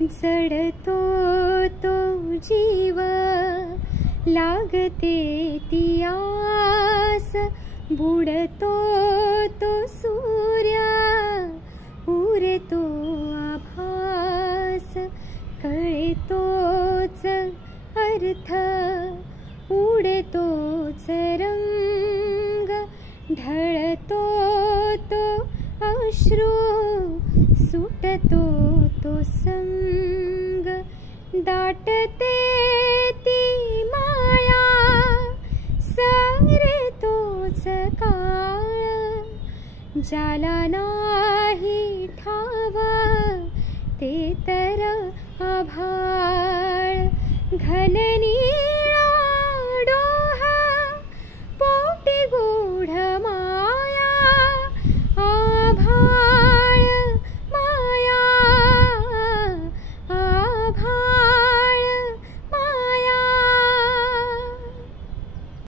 जडतो तो जीव लागते ती आस, बुडतो तो सूर्य उरतो आभास, कळतोच अर्थ उडतोच रंग, ढळतो तो अश्रू सुटतो तो संग, दाटते ती माया सारे तोच काळ, ज्याला नाही ठाव ते तर आभाळ घननी